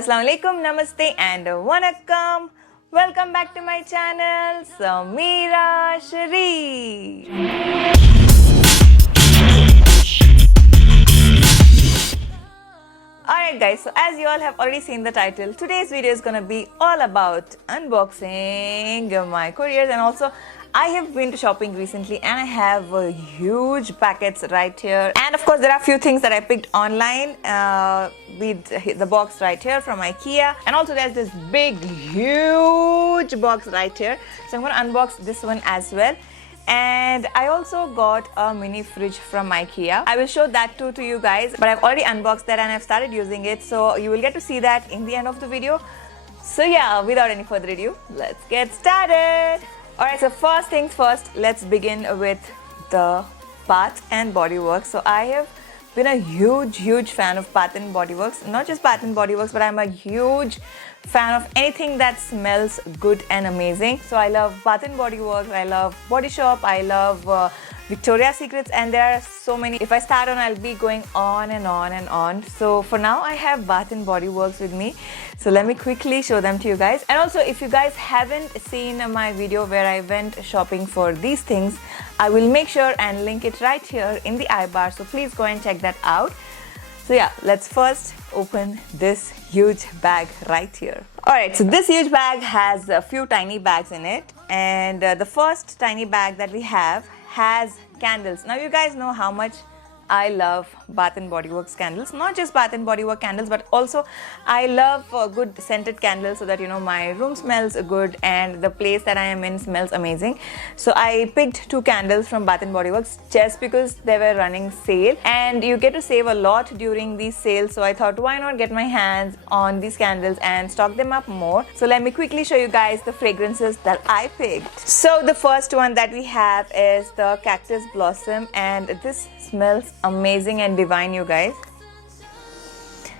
Assalamu alaikum, namaste and vanakkam. Welcome back to my channel, Sameera Sharif. Alright guys, so as you all have already seen the title, today's video is gonna be all about unboxing my couriers, and also I have been to shopping recently and I have huge packets right here, and of course there are a few things that I picked online with the box right here from IKEA, and also there's this big huge box right here, so I'm gonna unbox this one as well. And I also got a mini fridge from IKEA. I will show that too to you guys, but I've already unboxed that and I've started using it, so you will get to see that in the end of the video. So yeah, without any further ado, let's get started. Alright, so first things first, let's begin with the Bath and Body Works. So I have been a huge fan of Bath and Body Works. Not just Bath and Body Works, but I'm a huge fan of anything that smells good and amazing. So I love Bath and Body Works, I love Body Shop, I love Victoria's Secrets, and there are so many. If I start on, I'll be going on and on and on. So for now, I have Bath and Body Works with me. So let me quickly show them to you guys. And also, if you guys haven't seen my video where I went shopping for these things, I will make sure and link it right here in the I-bar. So please go and check that out. So yeah, let's first open this huge bag right here. Alright, so this huge bag has a few tiny bags in it, and the first tiny bag that we have has candles. Now you guys know how much I love Bath and Body Works candles. Not just Bath and Body Works candles, but also I love good scented candles, so that you know my room smells good and the place that I am in smells amazing. So I picked 2 candles from Bath and Body Works just because they were running sale, and you get to save a lot during these sales. So I thought, why not get my hands on these candles and stock them up more. So let me quickly show you guys the fragrances that I picked. So the first one that we have is the Cactus Blossom, and this smells amazing and divine, you guys.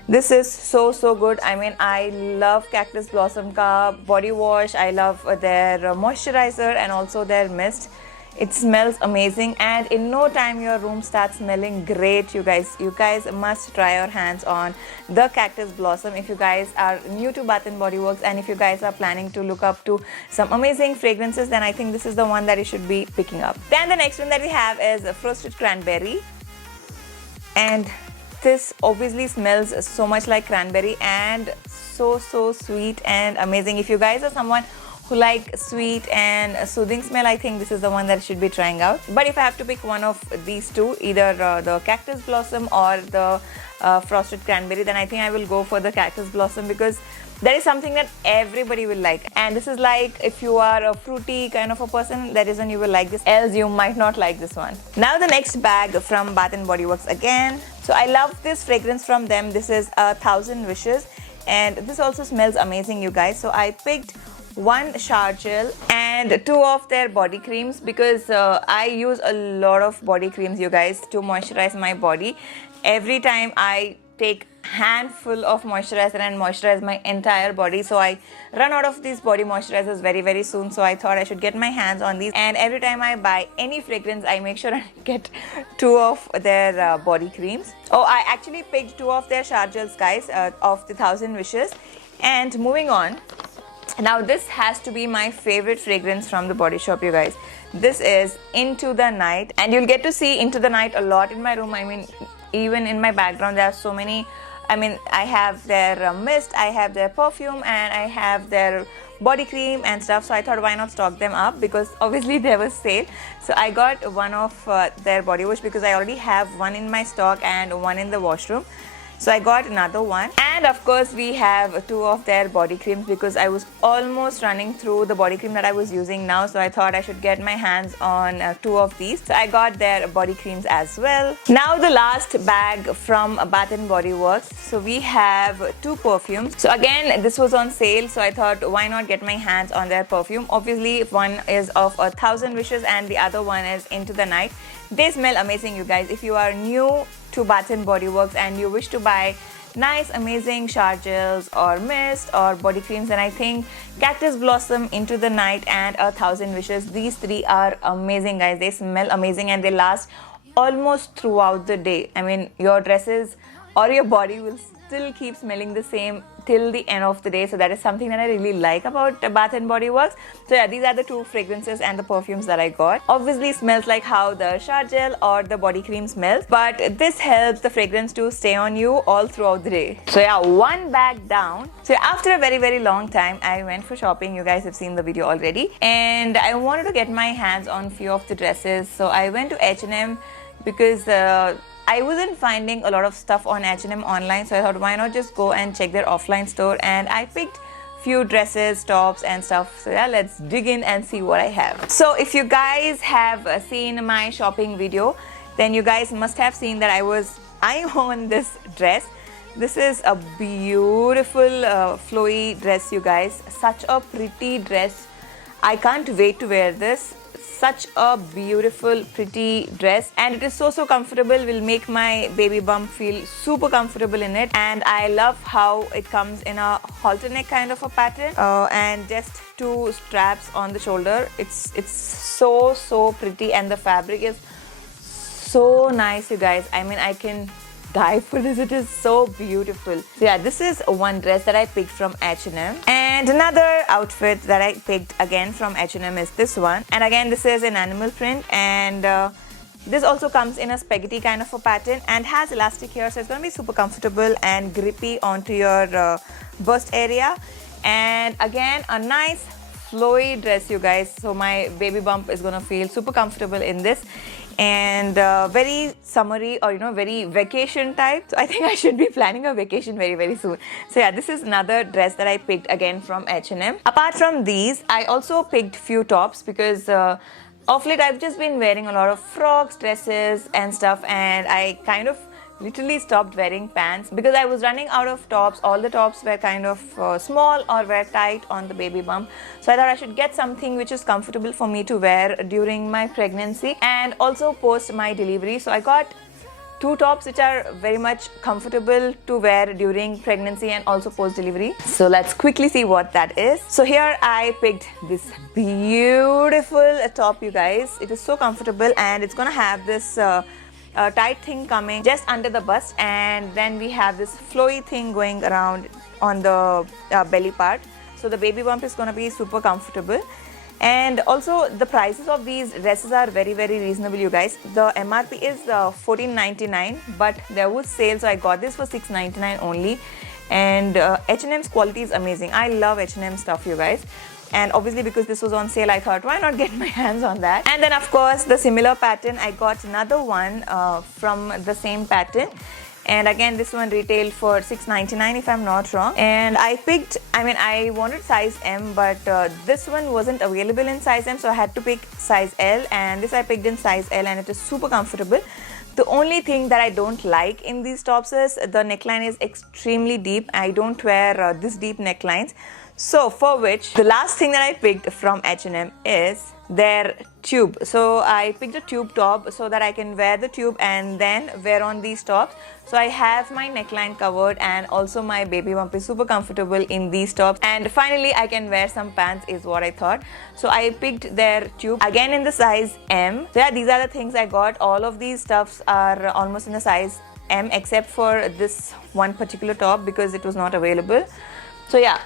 This is so good. I mean, I love Cactus Blossom ka body wash. I love their moisturizer and also their mist. It smells amazing, and in no time your room starts smelling great, you guys. You guys must try your hands on the Cactus Blossom if you guys are new to Bath and Body Works, and if you guys are planning to look up to some amazing fragrances, then I think this is the one that you should be picking up. Then the next one that we have is Frosted Cranberry, and this obviously smells so much like cranberry and so sweet and amazing. If you guys are someone who like sweet and soothing smell, I think this is the one that you should be trying out. But if I have to pick one of these two, either the Cactus Blossom or the Frosted Cranberry, then I think I will go for the Cactus Blossom, because that is something that everybody will like. And this is like, if you are a fruity kind of a person, that is when you will like this, else you might not like this one. Now the next bag from Bath and Body Works again. So I love this fragrance from them. This is 1000 Wishes, and this also smells amazing, you guys. So I picked 1 shower gel and 2 of their body creams, because I use a lot of body creams, you guys, to moisturize my body. Every time I take handful of moisturizer and moisturize my entire body, so I run out of these body moisturizers very soon. So I thought I should get my hands on these, and every time I buy any fragrance, I make sure I get 2 of their body creams. Oh, I actually picked 2 of their shower gels, guys, of the 1000 Wishes. And moving on, now this has to be my favorite fragrance from the Body Shop, you guys. This is Into the Night, and you'll get to see Into the Night a lot in my room. I mean, even in my background there are so many. I mean, I have their mist, I have their perfume, and I have their body cream and stuff. So I thought, why not stock them up, because obviously there was sale. So I got one of their body wash, because I already have one in my stock and one in the washroom. So I got another one, and of course we have 2 of their body creams, because I was almost running through the body cream that I was using now. So I thought I should get my hands on 2 of these. So I got their body creams as well. Now the last bag from Bath and Body Works. So we have 2 perfumes. So again, this was on sale, so I thought, why not get my hands on their perfume. Obviously one is of 1000 Wishes and the other one is Into the Night. They smell amazing, you guys. If you are new to Bath and Body Works and you wish to buy nice amazing shower gels or mist or body creams, then I think Cactus Blossom, Into the Night and 1000 Wishes, these 3 are amazing, guys. They smell amazing and they last almost throughout the day. I mean, your dresses or your body will still keep smelling the same till the end of the day. So that is something that I really like about Bath and Body Works. So yeah, these are the two fragrances and the perfumes that I got. Obviously smells like how the shower gel or the body cream smells, but this helps the fragrance to stay on you all throughout the day. So yeah, one bag down. So after a very long time, I went for shopping. You guys have seen the video already, and I wanted to get my hands on few of the dresses. So I went to H&M because I wasn't finding a lot of stuff on H&M online, so I thought why not just go and check their offline store, and I picked few dresses, tops and stuff. So yeah, let's dig in and see what I have. So if you guys have seen my shopping video, then you guys must have seen that I was eyeing on this dress. This is a beautiful flowy dress, you guys. Such a pretty dress. I can't wait to wear this. Such a beautiful, pretty dress, and it is so comfortable. Will make my baby bump feel super comfortable in it, and I love how it comes in a halter neck kind of a pattern, and just two straps on the shoulder. It's so pretty, and the fabric is so nice, you guys. I mean, I can die for this. It is so beautiful. So yeah, this is one dress that I picked from H&M, and another outfit that I picked again from H&M is this one, and again this is an animal print, and this also comes in a spaghetti kind of a pattern and has elastic here, so it's going to be super comfortable and grippy onto your bust area. And again, a nice flowy dress, you guys. So my baby bump is going to feel super comfortable in this, and very summery, or very vacation type. So I think I should be planning a vacation very soon. So yeah, this is another dress that I picked again from H&M. Apart from these, I also picked few tops because of late I've just been wearing a lot of frocks, dresses and stuff, and I kind of literally stopped wearing pants because I was running out of tops. All the tops were kind of small or were tight on the baby bump, so I thought I should get something which is comfortable for me to wear during my pregnancy and also post my delivery. So I got two tops which are very much comfortable to wear during pregnancy and also post delivery. So let's quickly see what that is. So here I picked this beautiful top, you guys. It is so comfortable, and it's gonna have this tight thing coming just under the bust, and then we have this flowy thing going around on the belly part. So the baby bump is going to be super comfortable, and also the prices of these dresses are very reasonable, you guys. The MRP is $14.99, but there was sale, so I got this for $6.99 only. And H&M's quality is amazing. I love H&M stuff, you guys. And obviously because this was on sale, I thought why not get my hands on that. And then of course the similar pattern, I got another one from the same pattern, and again this one retailed for $6.99 if I'm not wrong. And I wanted size M, but this one wasn't available in size M, so I had to pick size L, and this I picked in size L, and it is super comfortable. The only thing that I don't like in these tops is the neckline is extremely deep. I don't wear this deep necklines. So for which, the last thing that I picked from H&M is their tube. So I picked a tube top so that I can wear the tube and then wear on these tops. So I have my neckline covered, and also my baby bump is super comfortable in these tops. And finally I can wear some pants is what I thought. So I picked their tube again in the size M. So yeah, these are the things I got. All of these stuffs are almost in the size M except for this one particular top because it was not available. So yeah,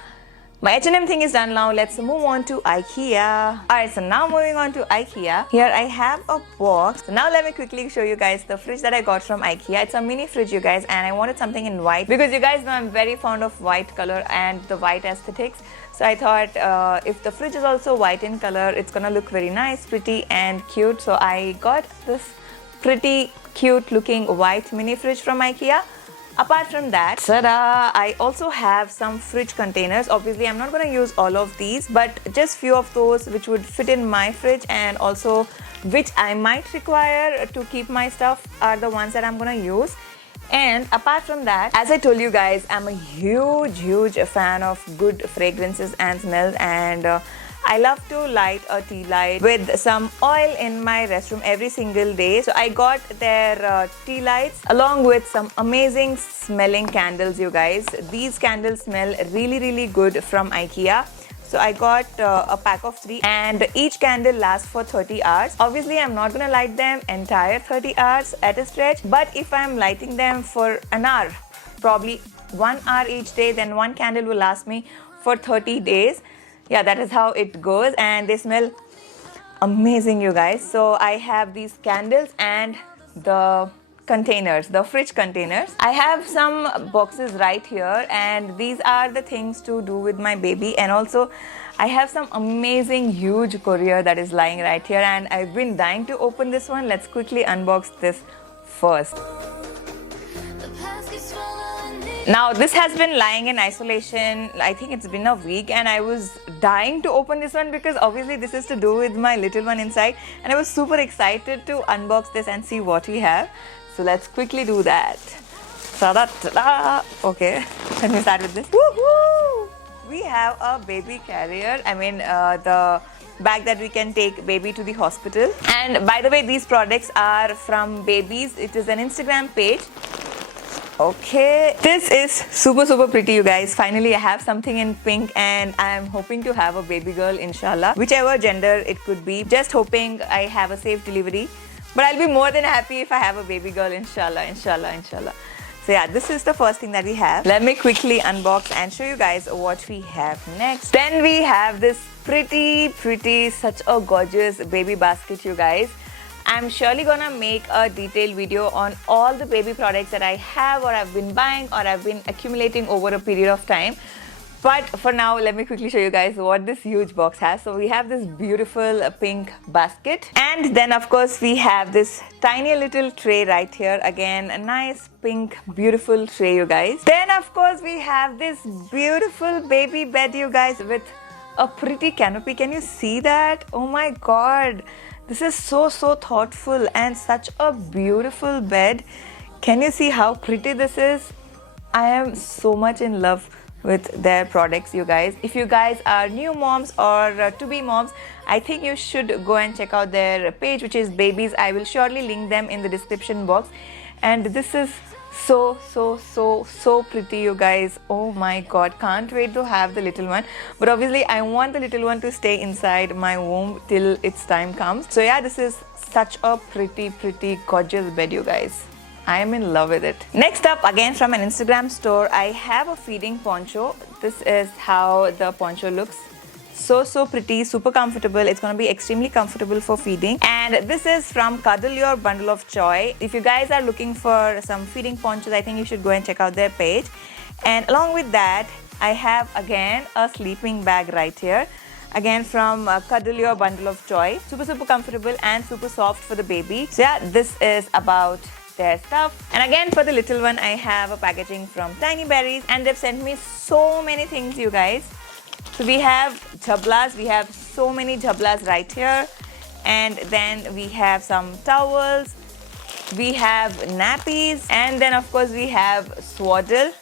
my H&M thing is done now. Let's move on to IKEA. Alright, so now moving on to IKEA. Here I have a box. So now let me quickly show you guys the fridge that I got from IKEA. It's a mini fridge, you guys, and I wanted something in white because you guys know I'm very fond of white color and the white aesthetics. So I thought if the fridge is also white in color, it's gonna look very nice, pretty and cute. So I got this pretty cute looking white mini fridge from IKEA. Apart from that, ta-da, I also have some fridge containers. Obviously, I'm not going to use all of these, but just few of those which would fit in my fridge and also which I might require to keep my stuff are the ones that I'm going to use. And apart from that, as I told you guys, I'm a huge fan of good fragrances and smells, and I love to light a tea light with some oil in my restroom every single day. So I got their tea lights along with some amazing smelling candles, you guys. These candles smell really good from IKEA. So I got a pack of 3, and each candle lasts for 30 hours. Obviously, I'm not gonna light them entire 30 hours at a stretch, but if I'm lighting them for an hour, probably 1 hour each day, then one candle will last me for 30 days. Yeah, that is how it goes, and they smell amazing, you guys. So I have these candles and the containers, the fridge containers. I have some boxes right here, and these are the things to do with my baby. And also I have some amazing huge courier that is lying right here, and I've been dying to open this one. Let's quickly unbox this first. Now this has been lying in isolation, I think it's been a week, and I was dying to open this one because obviously this is to do with my little one inside, and I was super excited to unbox this and see what we have. So let's quickly do that. Ta-da-ta-da! Okay, let me start with this. Woohoo! We have a baby carrier, the bag that we can take baby to the hospital. And by the way, these products are from Babies. It is an Instagram page. Okay, this is super pretty, you guys. Finally I have something in pink, and I am hoping to have a baby girl, inshallah, whichever gender it could be. Just hoping I have a safe delivery, but I'll be more than happy if I have a baby girl, inshallah. So yeah, this is the first thing that we have. Let me quickly unbox and show you guys what we have next. Then we have this pretty, such a gorgeous baby basket, you guys. I'm surely gonna make a detailed video on all the baby products that I have, or I've been buying, or I've been accumulating over a period of time. But for now, let me quickly show you guys what this huge box has. So we have this beautiful pink basket, and then of course we have this tiny little tray right here. Again, a nice pink beautiful tray, you guys. Then of course we have this beautiful baby bed, you guys, with a pretty canopy. Can you see that? Oh my god, this is so thoughtful and such a beautiful bed. Can you see how pretty this is? I am so much in love with their products, you guys. If you guys are new moms or to-be moms, I think you should go and check out their page, which is Babies. I will surely link them in the description box. And this is so pretty, you guys. Oh my god, can't wait to have the little one. But obviously I want the little one to stay inside my womb till its time comes. So yeah, this is such a pretty gorgeous bed, you guys. I am in love with it. Next up, again from an Instagram store, I have a feeding poncho. This is how the poncho looks. So pretty, super comfortable. It's going to be extremely comfortable for feeding. And this is from Cuddle Your Bundle of Joy. If you guys are looking for some feeding ponchos, I think you should go and check out their page. And along with that, I have again a sleeping bag right here. Again from Cuddle Your Bundle of Joy. Super comfortable and super soft for the baby. So yeah, this is about their stuff. And again for the little one, I have a packaging from Tiny Berries, and they've sent me so many things, you guys. So we have jhablas. We have so many jhablas right here. And then we have some towels. We have nappies. And then of course we have swaddle.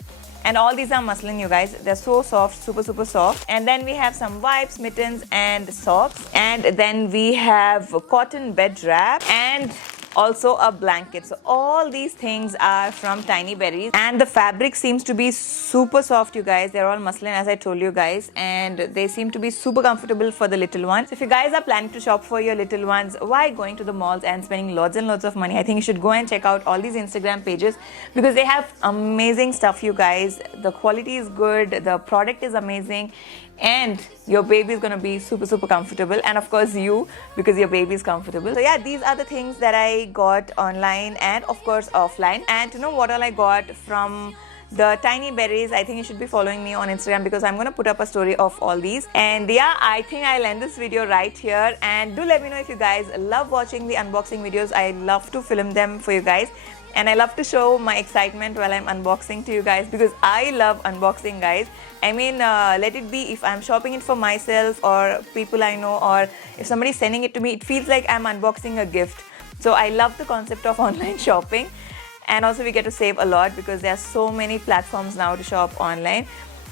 And all these are muslin, you guys. They're so soft, super soft. And then we have some wipes, mittens, and socks. And then we have cotton bed wrap and also a blanket. So all these things are from Tiny Berries, and the fabric seems to be super soft, you guys. They're all muslin, as I told you guys, and they seem to be super comfortable for the little ones. So if you guys are planning to shop for your little ones, why going to the malls and spending lots and lots of money? I think you should go and check out all these Instagram pages because they have amazing stuff, you guys. The quality is good, the product is amazing, and your baby is going to be super comfortable, and of course you, because your baby is comfortable. So yeah, these are the things that I got online and of course offline. And to know what all I got from the Tiny Berries, I think you should be following me on Instagram because I'm going to put up a story of all these. And yeah, I think I'll end this video right here, and do let me know if you guys love watching the unboxing videos. I love to film them for you guys, and I love to show my excitement while I'm unboxing to you guys because I love unboxing, guys. I mean, let it be if I'm shopping it for myself or people I know, or if somebody's sending it to me, it feels like I'm unboxing a gift. So I love the concept of online shopping, and also we get to save a lot because there are so many platforms now to shop online.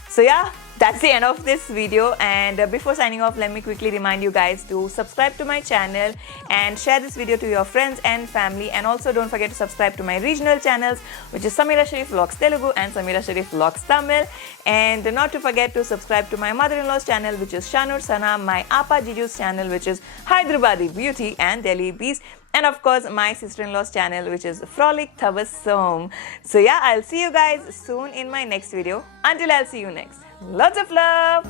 So yeah, that's the end of this video, and before signing off, let me quickly remind you guys to subscribe to my channel and share this video to your friends and family, and also don't forget to subscribe to my regional channels, which is Samira Sharif Vlogs Telugu and Samira Sharif Vlogs Tamil, and not to forget to subscribe to my mother-in-law's channel, which is Shanur Sana, my Appa Jiju's channel, which is Hyderabadi Beauty and Delhi Beast, and of course my sister-in-law's channel, which is Frolic Thabassum. So yeah, I'll see you guys soon in my next video. Until I'll see you next, lots of love.